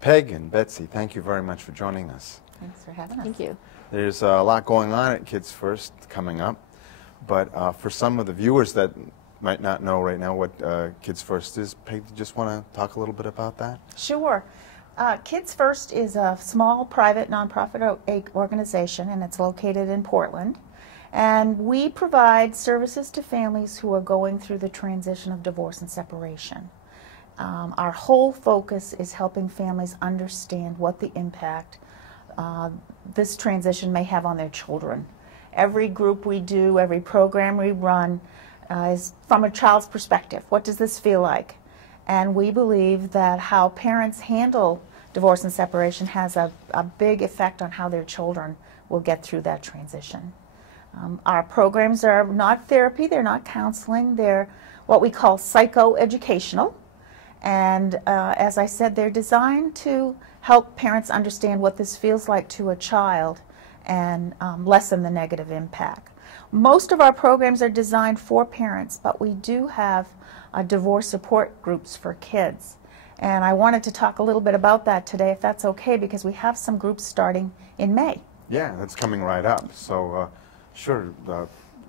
Peg and Betsy, thank you very much for joining us. Thanks for having us. Thank you. There's a lot going on at Kids First coming up, but for some of the viewers that might not know right now what Kids First is, Peg, do you just want to talk a little bit about that? Sure. Kids First is a small private nonprofit organization, and it's located in Portland. And we provide services to families who are going through the transition of divorce and separation. Our whole focus is helping families understand what the impact this transition may have on their children. Every group we do, every program we run is from a child's perspective. What does this feel like? And we believe that how parents handle divorce and separation has a big effect on how their children will get through that transition. Our programs are not therapy, they're not counseling, they're what we call psychoeducational. And as I said, they're designed to help parents understand what this feels like to a child and lessen the negative impact. Most of our programs are designed for parents, but we do have divorce support groups for kids. And I wanted to talk a little bit about that today, if that's okay, because we have some groups starting in May. Yeah, that's coming right up. So, sure,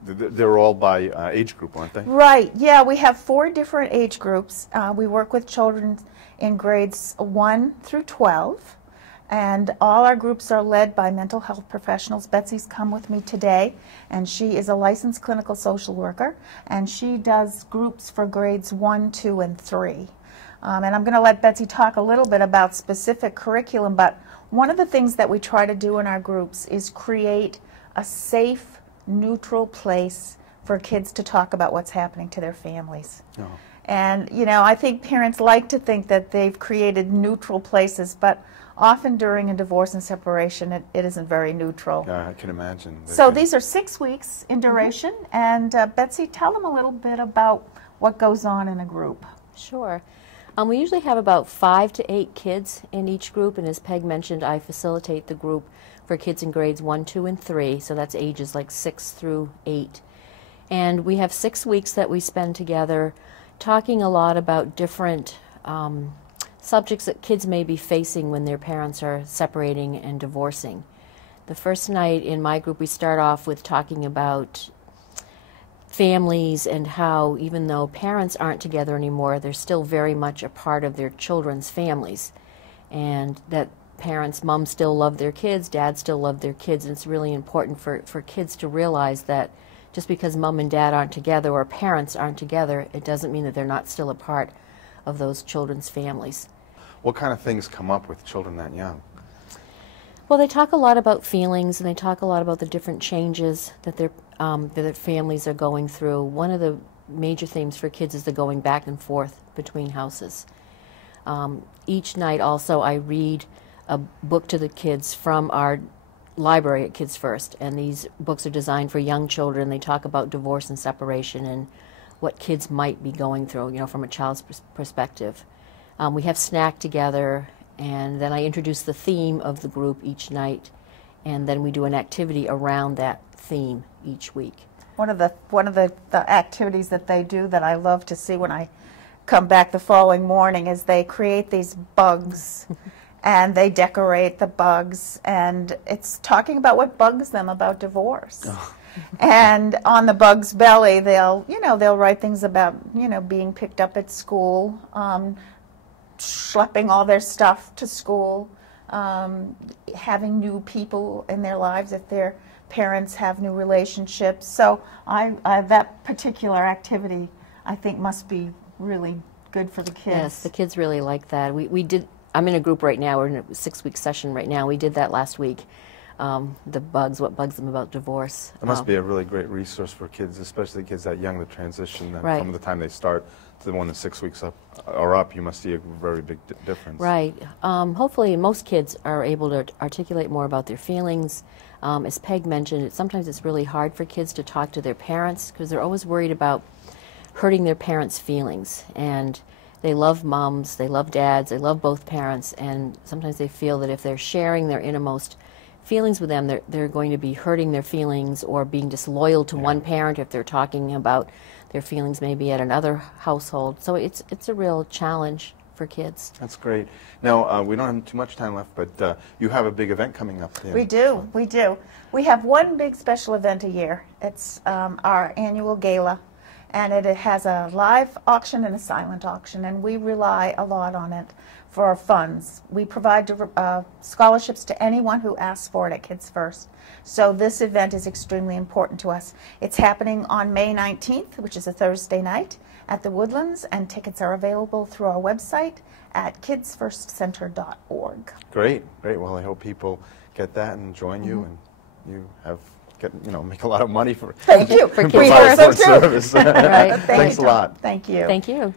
they're all by age group, aren't they? Right, yeah, we have 4 different age groups. We work with children in grades 1 through 12, and all our groups are led by mental health professionals. Betsy's come with me today, and she is a licensed clinical social worker, and she does groups for grades 1, 2, and 3. And I'm going to let Betsy talk a little bit about specific curriculum, but one of the things that we try to do in our groups is create a safe, neutral place for kids to talk about what's happening to their families. Oh. And, you know, I think parents like to think that they've created neutral places, but often during a divorce and separation, it isn't very neutral. Yeah, I can imagine. So these are 6 weeks in duration, and Betsy, tell them a little bit about what goes on in a group. Sure. We usually have about 5 to 8 kids in each group, and as Peg mentioned, I facilitate the group for kids in grades 1, 2, and 3, so that's ages like 6 through 8. And we have 6 weeks that we spend together talking a lot about different subjects that kids may be facing when their parents are separating and divorcing. The first night in my group, we start off with talking about families and how even though parents aren't together anymore, they're still very much a part of their children's families. And that parents, moms still love their kids, dads still love their kids, and it's really important for kids to realize that just because mom and dad aren't together or parents aren't together, it doesn't mean that they're not still a part of those children's families. What kind of things come up with children that young? Well, they talk a lot about feelings, and they talk a lot about the different changes that their families are going through. One of the major themes for kids is the going back and forth between houses. Each night also I read a book to the kids from our library at Kids First, and these books are designed for young children. They talk about divorce and separation and what kids might be going through, you know, from a child's perspective. We have snack together, and then I introduce the theme of the group each night, and then we do an activity around that theme each week. One of the activities that they do that I love to see when I come back the following morning is they create these bugs and they decorate the bugs, and it's talking about what bugs them about divorce. Oh. And on the bug's belly, they'll write things about, being picked up at school, schlepping all their stuff to school, having new people in their lives if their parents have new relationships. So that particular activity, I think, must be really good for the kids. Yes, the kids really like that. I'm in a group right now. We're in a 6-week session right now. We did that last week. What bugs them about divorce. It must be a really great resource for kids, especially kids that young, the transition right. From the time they start to the one that's 6 weeks up, you must see a very big difference. Right. Hopefully most kids are able to articulate more about their feelings. As Peg mentioned, sometimes it's really hard for kids to talk to their parents because they're always worried about hurting their parents' feelings. And they love moms, they love dads, they love both parents, and sometimes they feel that if they're sharing their innermost feelings with them, they're going to be hurting their feelings or being disloyal to one parent if they're talking about their feelings maybe at another household. So it's a real challenge for kids. That's great. Now, we don't have too much time left, but you have a big event coming up there. We do, we do. We have one big special event a year. It's our annual gala, and it has a live auction and a silent auction, and we rely a lot on it for our funds. We provide scholarships to anyone who asks for it at Kids First. So this event is extremely important to us. It's happening on May 19th, which is a Thursday night, at the Woodlands, and tickets are available through our website at kidsfirstcenter.org. Great, great. Well, I hope people get that and join you, and you make a lot of money for Thank you. For Kids provide First. for service. Right. Thanks a lot. Thank you. Thank you.